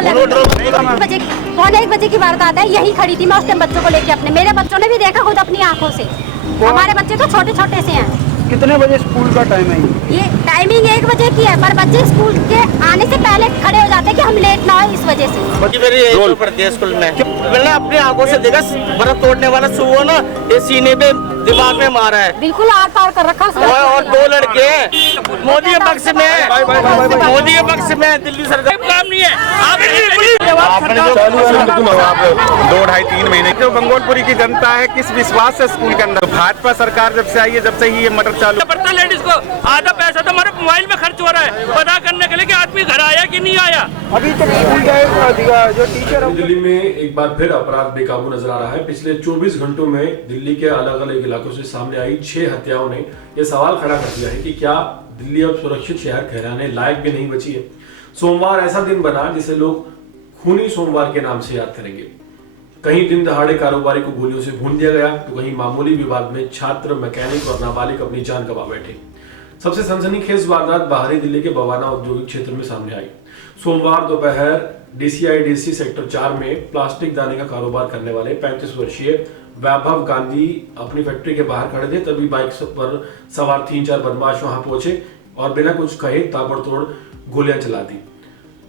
बजे 1:15 की वारदात है। यही खड़ी थी मैं उस टाइम बच्चों को लेके अपने, मेरे बच्चों ने भी देखा खुद अपनी आंखों से। हमारे बच्चे तो छोटे छोटे से हैं। कितने बजे स्कूल का टाइम है? ये टाइमिंग 1 बजे की है, पर बच्चे स्कूल के आने से पहले खड़े हो जाते हैं कि हम लेट ना हो इस वजह से। मेरी रोल पड़ती है स्कूल में, मैंने अपनी आंखों से देखा बर्फ तोड़ने वाला सुबह ना ये सीने पे दिमाग में मारा है, बिल्कुल आर पार कर रखा और 2 लड़के मोदी के पक्ष में, मोदी के पक्ष में दिल्ली सरकार काम नहीं है। आपने जो 2-2.5-3 महीने जो बंगोलपुरी की जनता है किस विश्वास से स्कूल के अंदर भाजपा सरकार जब से आई है, जब से ही ये मटर चालू पड़ता लेडीज को आधा पैसा तो हमारे मोबाइल में खर्च हो रहा है पता करने के लिए कि आदमी घर आया कि नहीं आया। अभी तक स्कूल गए जो टीचर दिल्ली में एक बार फिर अपराध बेकाबू नजर आ रहा है। पिछले 24 घंटों में दिल्ली के अलग अलग इलाकों से सामने आई 6 हत्याओं ने यह सवाल खड़ा कर दिया है कि क्या दिल्ली अब सुरक्षित शहर कहलाने लायक भी नहीं बची है। सोमवार ऐसा दिन बना जिसे लोग खूनी सोमवार के नाम से याद करेंगे। कहीं दिन दहाड़े कारोबारी को गोलियों से भून दिया गया तो कहीं मामूली विवाद में छात्र, मैकेनिक और नाबालिग अपनी जान गंवा बैठे। सबसे सनसनीखेज वारदात बाहरी दिल्ली के बवाना औद्योगिक क्षेत्र में सामने आई। सोमवार दोपहर DCIDC सेक्टर 4 में प्लास्टिक दाने का कारोबार करने वाले 35 वर्षीय वैभव गांधी अपनी फैक्ट्री के बाहर खड़े थे, तभी बाइक पर सवार 3-4 बदमाश वहां पहुंचे और बिना कुछ कहे ताबड़तोड़ गोलियां चला दी।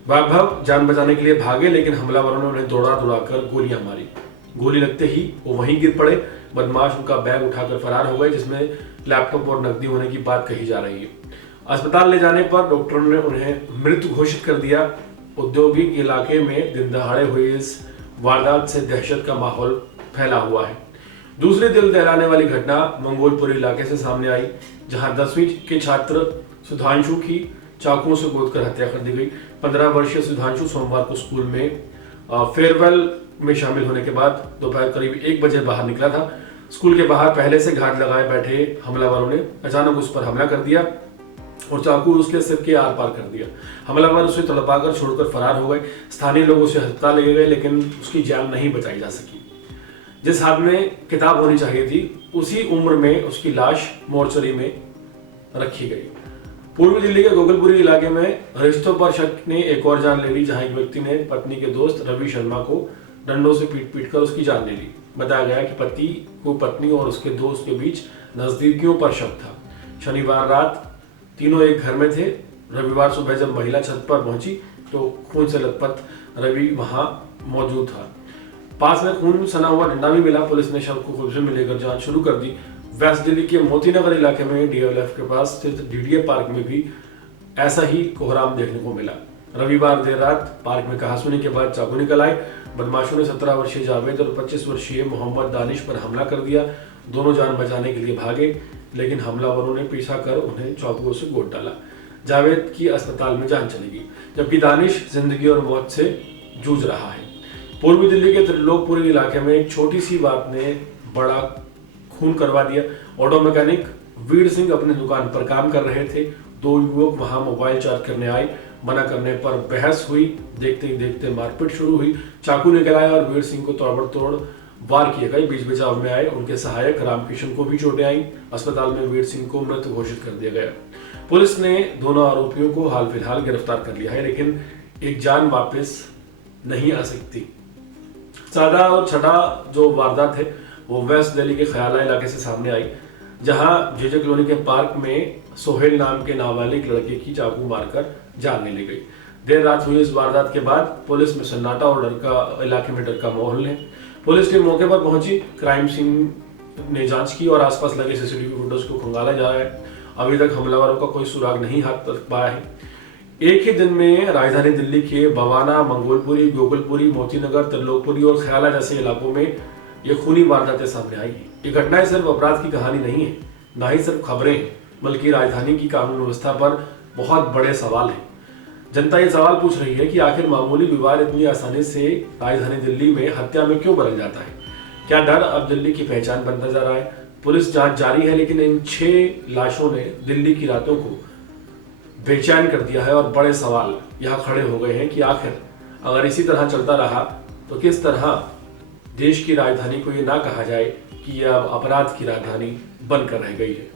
वैभव जान बचाने के लिए भागे, लेकिन हमलावरों ने उन्हें दौड़ा गोलियां मारी। गोली लगते ही वो वहीं गिर पड़े। बदमाश उनका बैग उठाकर फरार हो गए, जिसमें लैपटॉप और नकदी होने की बात कही जा रही है। अस्पताल ले जाने पर डॉक्टरों ने उन्हें मृत घोषित कर दिया। औद्योगिक इलाके में दिन दहाड़े हुई इस वारदात से दहशत का माहौल फैला हुआ है। दूसरी दिल दहलाने वाली घटना मंगोलपुरी इलाके से सामने आई, जहां 10वीं के छात्र सुधांशु की चाकुओं से गोदकर हत्या कर दी गई। 15 वर्षीय सुधांशु सोमवार को स्कूल में फेयरवेल में शामिल होने के बाद दोपहर करीब 1 बजे बाहर निकला था। स्कूल के बाहर पहले से घात लगाए बैठे हमलावरों ने अचानक उस पर हमला कर दिया और चाकू उसके सिर के आर पार कर दिया। हमलावर उसे तड़पाकर छोड़कर फरार हो गए। स्थानीय लोग उसे अस्पताल ले गए, लेकिन उसकी जान नहीं बचाई जा सकी। जिस हाथ में किताब होनी चाहिए थी, उसी उम्र में उसकी लाश मोर्चरी में रखी गई। पूर्वी दिल्ली के गोकुलपुरी इलाके में रिश्तों पर शक ने एक और जान ले ली, जहां एक व्यक्ति ने पत्नी के दोस्त रवि शर्मा को डंडों से पीट कर उसकी जान ले ली। बताया गया कि पति को पत्नी और उसके दोस्त के बीच नजदीकियों पर शक था। शनिवार रात तीनों एक घर में थे। रविवार सुबह जब महिला छत पर पहुंची तो खून से लथपथ रवि वहां मौजूद था। पास में खून सना हुआ डंडा भी मिला। पुलिस ने शव को कब्जे में लेकर जांच शुरू कर दी। वेस्ट दिल्ली के मोतीनगर इलाके में DLF के पास स्थित DDA पार्क में भी ऐसा ही कोहराम देखने को मिला। रविवार देर रात पार्क में कहासुनी के बाद चाकू निकल आए। बदमाशों ने 17 वर्षीय जावेद और 25 वर्षीय मोहम्मद दानिश पर हमला कर दिया। दोनों जान बचाने के लिए भागे, लेकिन हमलावरों ने पीछा कर उन्हें चाकुओं से गोद डाला। जावेद की अस्पताल में जान चली गई, जबकि दानिश जिंदगी और मौत से जूझ रहा है। पूर्वी दिल्ली के त्रिलोकपुरी इलाके में एक छोटी सी बात ने बड़ा खून करवा दिया। ऑटो मैकेनिक वीर सिंह अपनी दुकान पर काम कर रहे थे। 2 युवक वहां मोबाइल चार्ज करने आए। मना करने पर बहस हुई। देखते ही देखते मारपीट शुरू हुई। चाकू निकल आया और वीर सिंह को ताबड़तोड़ वार किए गए। बीच बचाव में आए उनके सहायक रामकिशन को भी चोटें आई। अस्पताल में वीर सिंह को मृत घोषित कर दिया गया। पुलिस ने दोनों आरोपियों को हाल फिलहाल गिरफ्तार कर लिया है, लेकिन एक जान वापस नहीं आ सकती। सादा और छठा जो वारदात है वो वेस्ट दिल्ली के खयाला इलाके से सामने आई, जहां जेजे कॉलोनी के पार्क में सोहेल नाम के नाबालिग लड़के की चाकू मारकर जान ले ली गई। देर रात हुई इस वारदात के बाद पुलिस में सन्नाटा और इलाके में डर का माहौल है। पुलिस टीम मौके पर पहुंची। क्राइम सीन ने जांच की और आसपास लगे CCTV फुटेज को खंगाला जा रहा है। अभी तक हमलावरों का कोई सुराग नहीं हाथ तक पाया है। एक ही दिन में राजधानी दिल्ली के बवाना, मंगोलपुरी, गोकुलपुरी, मोतीनगर, त्रिलोकपुरी और खयाला जैसे इलाकों में ये खूनी वारदातें सामने आई हैं। ये घटनाएं सिर्फ अपराध की कहानी नहीं है, ना ही सिर्फ खबरें हैं, बल्कि राजधानी की कानून व्यवस्था पर बहुत बड़े सवाल हैं। जनता ये सवाल पूछ रही है कि आखिर मामूली विवाद इतनी आसानी से राजधानी दिल्ली में हत्या में क्यों बदल जाता है? क्या डर अब दिल्ली की पहचान बनता जा रहा है? पुलिस जांच जारी है, लेकिन इन 6 लाशों ने दिल्ली की रातों को बेचैन कर दिया है और बड़े सवाल यहाँ खड़े हो गए हैं कि आखिर अगर इसी तरह चलता रहा तो किस तरह देश की राजधानी को ये ना कहा जाए कि यह अब अपराध की राजधानी बनकर रह गई है।